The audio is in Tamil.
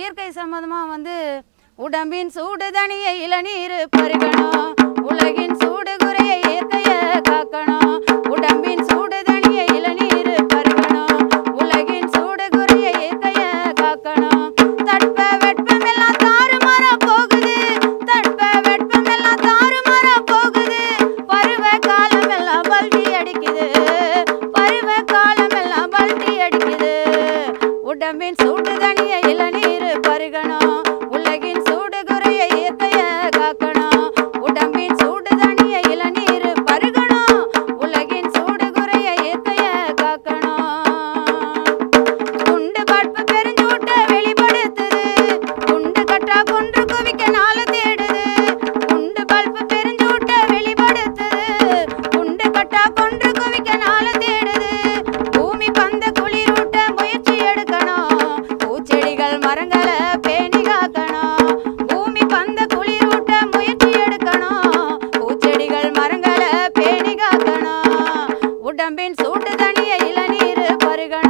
இயற்கை சம்பந்தமா வந்து உடம்பின் சூடு தணிய இளநீர் பருகணும், உலகின் சூடு குறைய இயற்கைய காக்கணும். உடம்பின் சூடு தணிய இளநீர் பருகணும், உலகின் சூடு குறைய இயற்கைய காக்கணும். தட்ப வெட்பம் எல்லாம் தாறுமாற போகுது, தட்ப வெட்பம் எல்லாம் தாறுமாற போகுது. பருவ காலம் எல்லாம் பல்டி அடிக்குது, பருவ காலம் எல்லாம் பல்டி அடிக்குது. உடம்பின் சூடு தணிய இளநீர் பருகணும், உலகின் சூடு குறைய இயற்கைய காக்கணும். உடம்பின் சூடு தணிய இளநீர் பருகணும், உலகின் சூடு குறைய இயற்கைய காக்கணும். குண்டு பட்பு பெருஞ்சூட்ட வெளிப்படுத்துது, குண்டு கட்டா கொன்று குவிக்க நாள தேடுது. குண்டு பல்பு பெருஞ்சூட்ட வெளிப்படுத்துது, குண்டு கட்டா கொன்று குவிக்க நாள தேடுது. பூமி பந்த குளிரூட்ட முயற்சி எடுக்கணும், பூச்செடிகள் மரங்களை பேணி காக்கணும். பூமி பந்த குளிரூட்ட முயற்சி எடுக்கணும், பூச்செடிகள் மரங்களை பேணி காக்கணும். உடம்பின் சூட்டு தணிய இளநீர் பருகணும்.